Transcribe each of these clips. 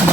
Hey,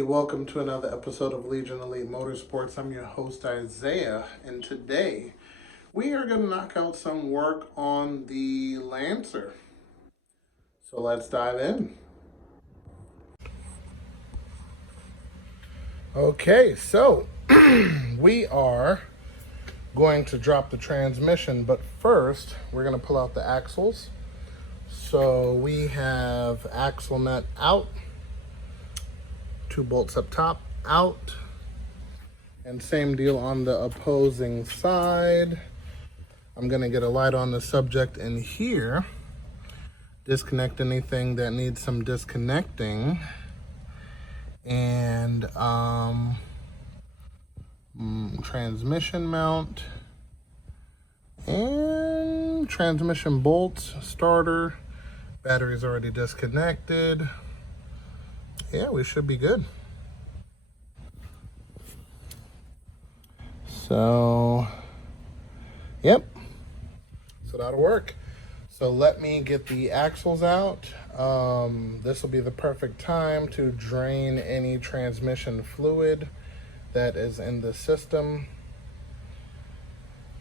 welcome to another episode of Legion Elite Motorsports. I'm your host, Isaiah, and today we are going to knock out some work on the Lancer. So let's dive in. Okay, so we are going to drop the transmission, but first we're going to pull out the axles. So we have axle nut out, 2 bolts up top, out, and same deal on the opposing side. I'm gonna get a light on the subject in here, disconnect anything that needs some disconnecting, and transmission mount, and transmission bolts, starter, battery's already disconnected. Yeah, we should be good. So, yep, so that'll work. So let me get the axles out. This will be the perfect time to drain any transmission fluid that is in the system.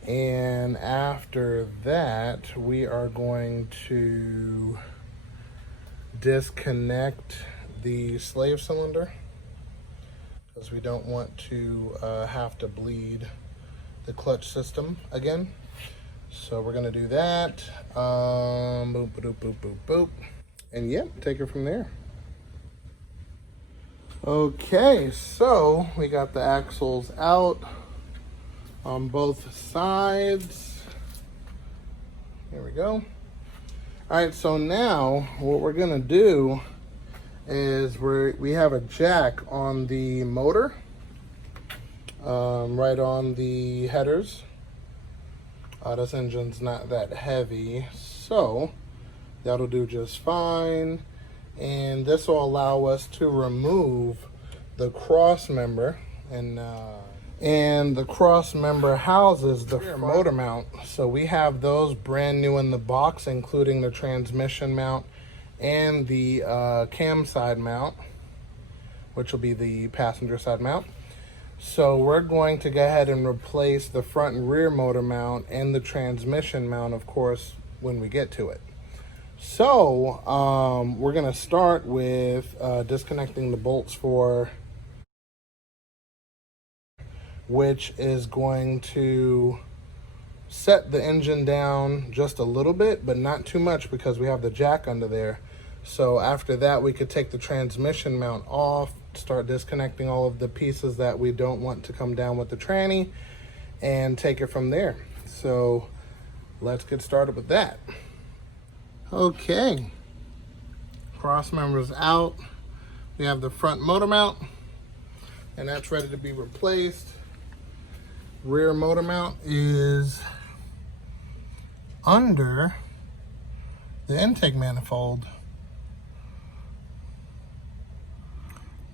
And after that, we are going to disconnect the slave cylinder because we don't want to have to bleed the clutch system again. So we're gonna do that. Boop, boop, boop, boop, boop. And yep, take it from there. Okay, so we got the axles out on both sides. Here we go. All right, so now what we're gonna do is we have a jack on the motor, right on the headers. This engine's not that heavy, so that'll do just fine. And this will allow us to remove the cross member, and the cross member houses the motor mount. So we have those brand new in the box, including the transmission mount and the cam side mount, which will be the passenger side mount. So we're going to go ahead and replace the front and rear motor mount and the transmission mount, of course, when we get to it. So we're going to start with disconnecting the bolts for, which is going to set the engine down just a little bit, but not too much because we have the jack under there. So after that, we could take the transmission mount off, start disconnecting all of the pieces that we don't want to come down with the tranny, and take it from there. So let's get started with that. Okay, cross members out. We have the front motor mount, and that's ready to be replaced. Rear motor mount is under the intake manifold,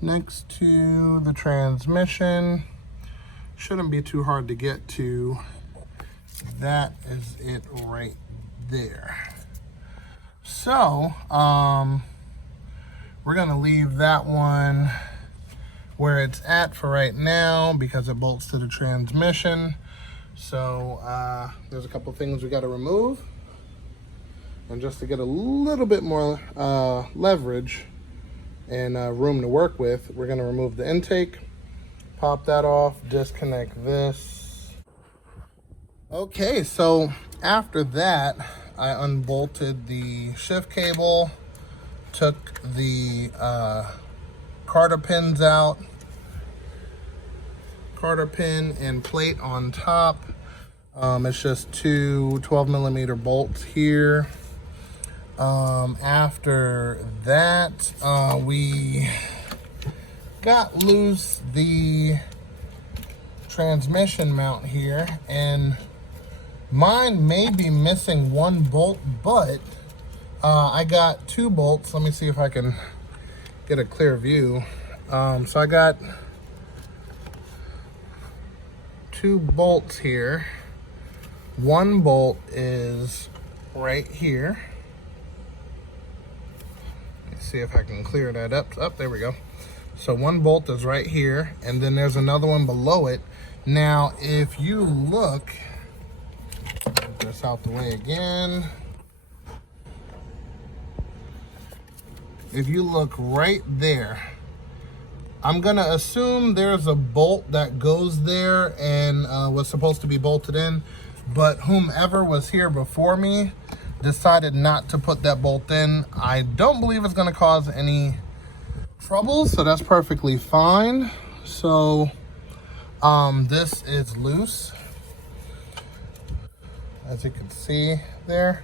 next to the transmission. Shouldn't be too hard to get to. That is it right there. So we're gonna leave that one where it's at for right now because it bolts to the transmission. So there's a couple things we got to remove, and just to get a little bit more leverage and room to work with, we're going to remove the intake, pop that off, disconnect this. Okay, so after that, I unbolted the shift cable, took the Carter pins out, Carter pin and plate on top. It's just 2 12mm bolts here. After that, we got loose the transmission mount here, and mine may be missing 1 bolt, but I got 2 bolts. Let me see if I can get a clear view. So I got two bolts here. One bolt is right here. Let's see if I can clear that up. Oh, there we go. So one bolt is right here, and then there's another one below it. Now, if you look, get this out the way again. If you look right there, I'm gonna assume there's a bolt that goes there and was supposed to be bolted in, but whomever was here before me decided not to put that bolt in. I don't believe it's gonna cause any trouble, so that's perfectly fine. So this is loose, as you can see there.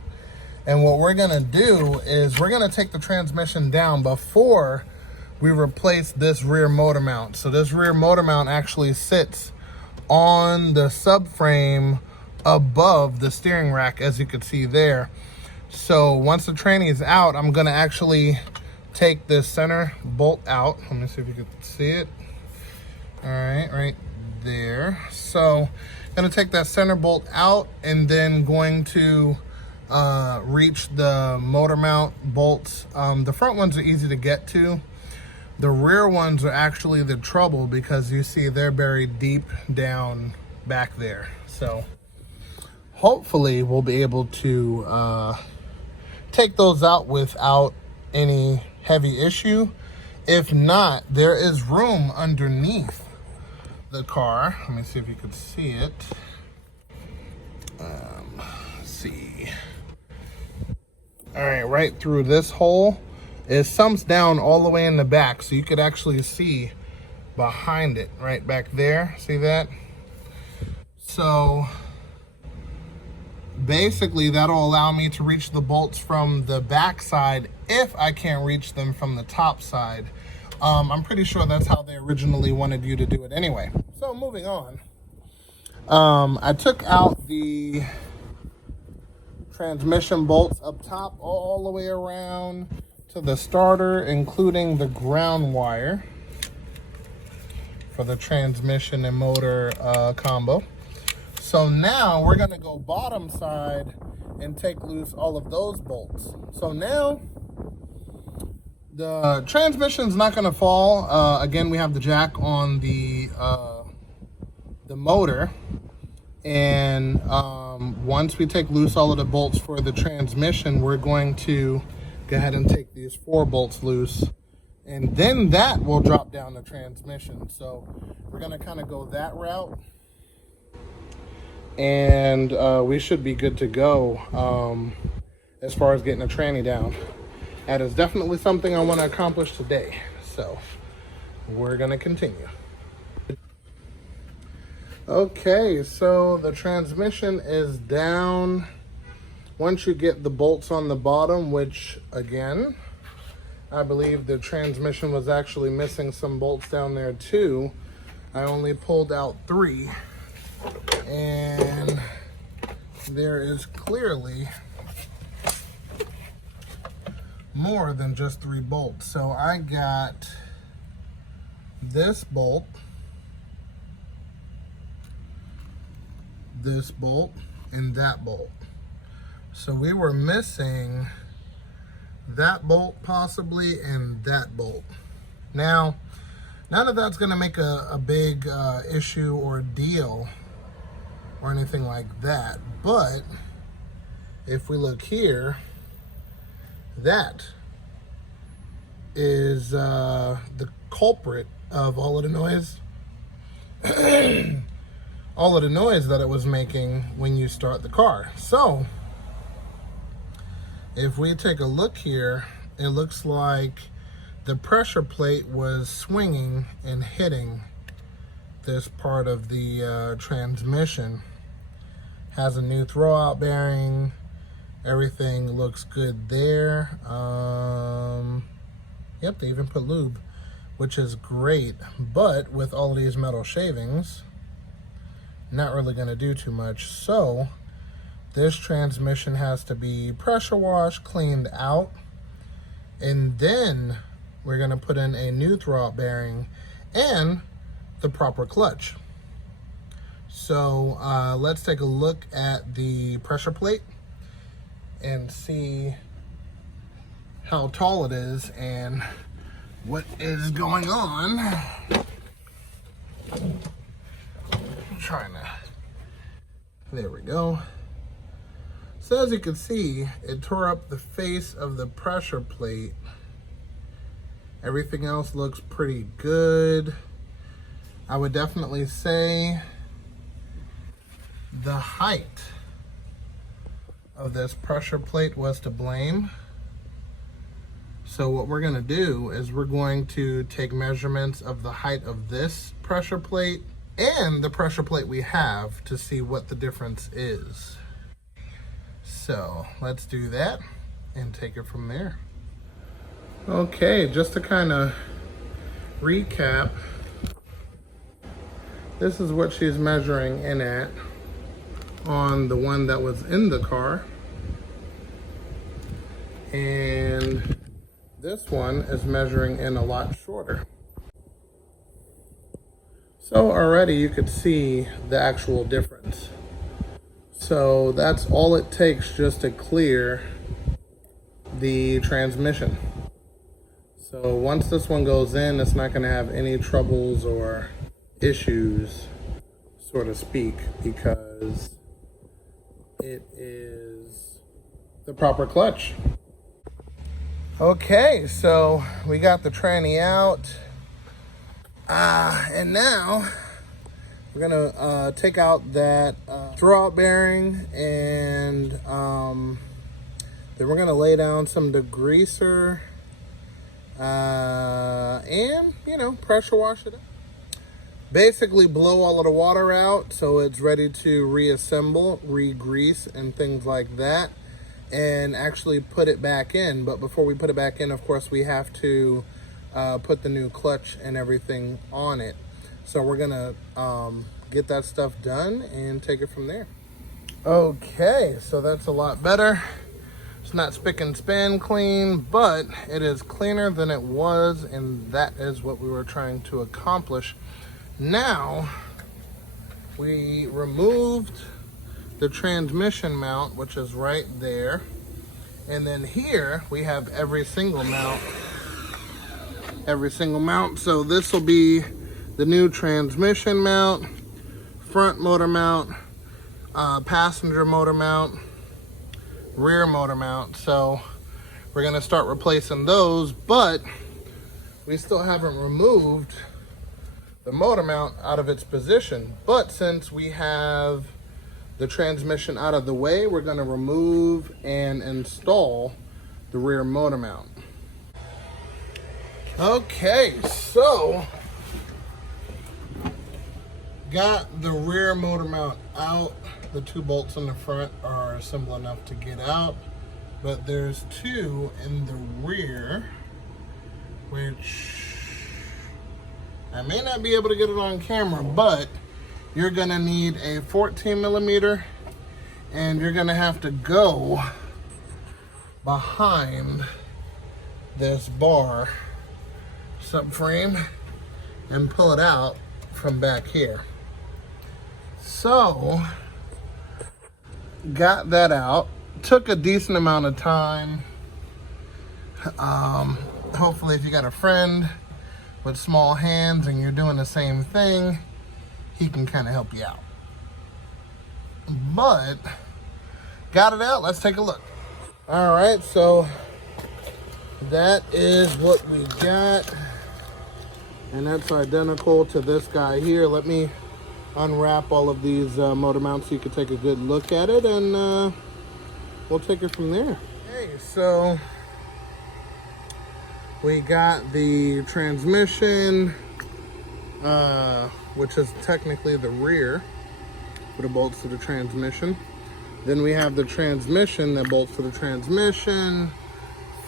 And what we're gonna do is we're gonna take the transmission down before we replace this rear motor mount. So this rear motor mount actually sits on the subframe above the steering rack, as you can see there. So once the tranny is out, I'm gonna actually take this center bolt out. Let me see if you can see it. All right, right there. So I'm gonna take that center bolt out and then going to reach the motor mount bolts. The front ones are easy to get to. The rear ones are actually the trouble because you see they're buried deep down back there. So hopefully we'll be able to take those out without any heavy issue. If not, there is room underneath the car. Let me see if you can see it. Let's see. All right, right through this hole. It sumps down all the way in the back, so you could actually see behind it right back there. See that? So basically that'll allow me to reach the bolts from the back side if I can't reach them from the top side. I'm pretty sure that's how they originally wanted you to do it anyway. So moving on. I took out the transmission bolts up top all the way around to the starter, including the ground wire for the transmission and motor combo. So now we're gonna go bottom side and take loose all of those bolts. So now the transmission's not gonna fall. Again, we have the jack on the motor, and once we take loose all of the bolts for the transmission, we're going to go ahead and take these 4 bolts loose, and then that will drop down the transmission. So we're gonna kind of go that route, and we should be good to go as far as getting a tranny down. That is definitely something I want to accomplish today, so we're gonna continue. Okay, so the transmission is down. Once you get the bolts on the bottom, which again, I believe the transmission was actually missing some bolts down there too. I only pulled out 3, and there is clearly more than just 3 bolts. So I got this bolt, and that bolt. So we were missing that bolt possibly, and that bolt. Now, none of that's gonna make a big issue or deal or anything like that, but if we look here, that is the culprit of all of the noise all of the noise that it was making when you start the car. So if we take a look here, it looks like the pressure plate was swinging and hitting this part of the transmission. Has a new throwout bearing. Everything looks good there. Yep, they even put lube, which is great. But with all of these metal shavings, not really going to do too much. So this transmission has to be pressure washed, cleaned out, and then we're going to put in a new throwout bearing and the proper clutch. So let's take a look at the pressure plate and see how tall it is and what is going on. I'm trying to, there we go. So as you can see, it tore up the face of the pressure plate. Everything else looks pretty good. I would definitely say the height of this pressure plate was to blame. So what we're gonna do is we're going to take measurements of the height of this pressure plate and the pressure plate we have to see what the difference is. So let's do that and take it from there. Okay, just to kind of recap, this is what she's measuring in at on the one that was in the car. And this one is measuring in a lot shorter. So already you could see the actual difference. So that's all it takes just to clear the transmission. So once this one goes in, it's not going to have any troubles or issues, so to speak, because it is the proper clutch. Okay, so we got the tranny out, and now we're gonna take out that throwout bearing, and then we're gonna lay down some degreaser, and pressure wash it up. Basically blow all of the water out so it's ready to reassemble, re-grease, and things like that, and actually put it back in. But before we put it back in, of course, we have to put the new clutch and everything on it. So we're gonna get that stuff done and take it from there. Okay, so that's a lot better. It's not spick and span clean, but it is cleaner than it was, and that is what we were trying to accomplish. Now, we removed the transmission mount, which is right there. And then here, we have every single mount. So this will be the new transmission mount, front motor mount, passenger motor mount, rear motor mount. So we're gonna start replacing those, but we still haven't removed the motor mount out of its position. But since we have the transmission out of the way, we're going to remove and install the rear motor mount. Okay, so got the rear motor mount out. The 2 bolts in the front are simple enough to get out, but there's 2 in the rear, which I may not be able to get it on camera, but you're gonna need a 14 millimeter, and you're gonna have to go behind this bar subframe and pull it out from back here. So, got that out. Took a decent amount of time. Hopefully if you got a friend with small hands and you're doing the same thing, he can kind of help you out. But got it out. Let's take a look. All right, so that is what we got, and that's identical to this guy here. Let me unwrap all of these motor mounts so you can take a good look at it, and we'll take it from there. Okay, so we got the transmission, which is technically the rear, for the bolts to the transmission. Then we have the transmission that bolts to the transmission,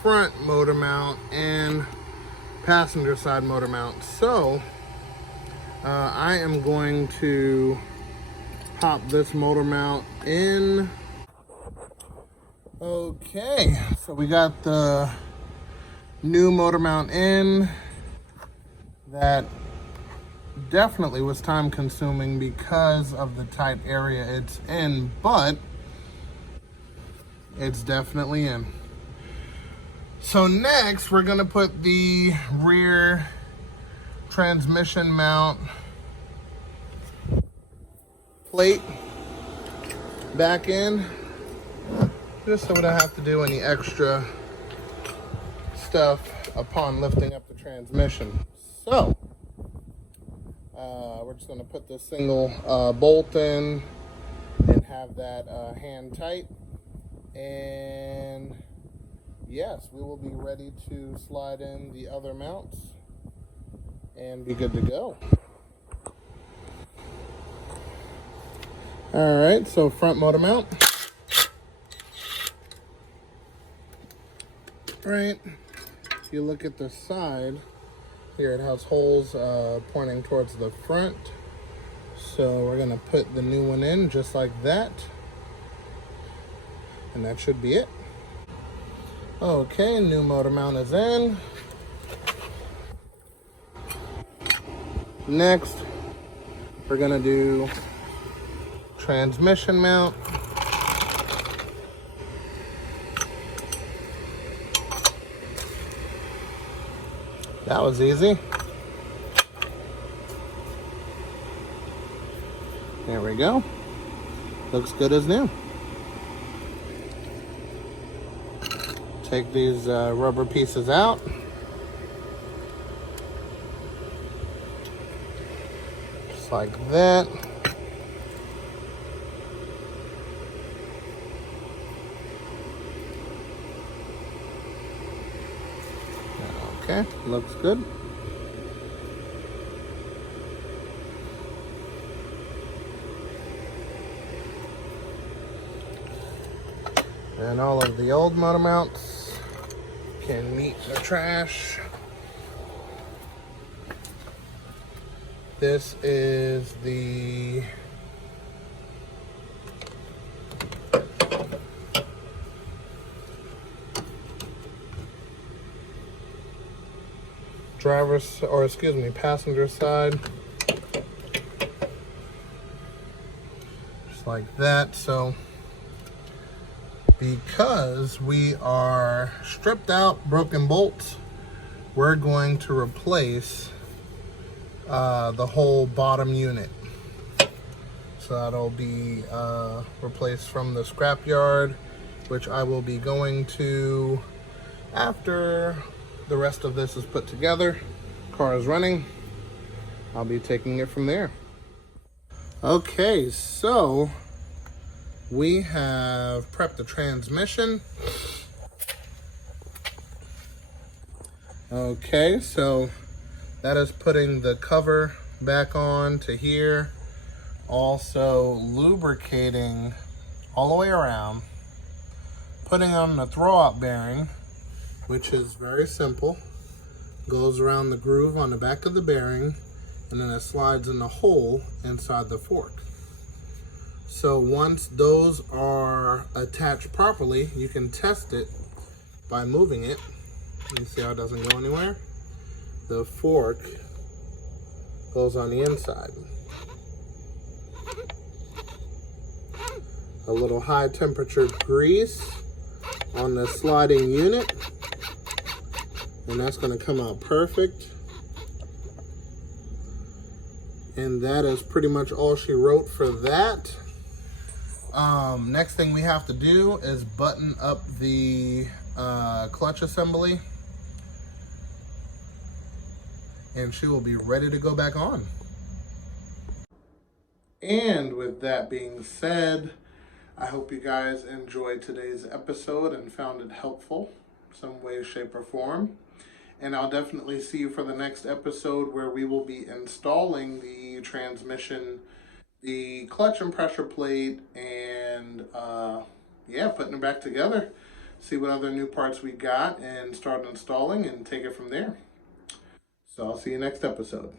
front motor mount, and passenger side motor mount. So I am going to pop this motor mount in. Okay, so we got the new motor mount in. That definitely was time consuming because of the tight area it's in, but it's definitely in. So next we're gonna put the rear transmission mount plate back in, just so we don't have to do any extra stuff upon lifting up the transmission. So we're just going to put this single bolt in and have that hand tight, and yes, we will be ready to slide in the other mounts and be good to go. All right, so front motor mount. Right, if you look at the side here, it has holes pointing towards the front. So we're gonna put the new one in just like that. And that should be it. Okay, new motor mount is in. Next, we're gonna do transmission mount. That was easy. There we go. Looks good as new. Take these rubber pieces out. Just like that. Okay, looks good. And all of the old motor mounts can meet the trash. This is the passenger side. Just like that. So because we are stripped out broken bolts, we're going to replace the whole bottom unit. So that'll be replaced from the scrapyard, which I will be going to after the rest of this is put together. Car is running. I'll be taking it from there. Okay, so we have prepped the transmission. Okay, so that is putting the cover back on to here. Also lubricating all the way around. Putting on the throwout bearing, which is very simple. Goes around the groove on the back of the bearing, and then it slides in the hole inside the fork. So once those are attached properly, you can test it by moving it. You see how it doesn't go anywhere? The fork goes on the inside. A little high temperature grease on the sliding unit, and that's going to come out perfect. And that is pretty much all she wrote for that. Next thing we have to do is button up the clutch assembly, and she will be ready to go back on. And with that being said, I hope you guys enjoyed today's episode and found it helpful some way, shape, or form. And I'll definitely see you for the next episode, where we will be installing the transmission, the clutch and pressure plate, and yeah, putting it back together. See what other new parts we got and start installing and take it from there. So I'll see you next episode.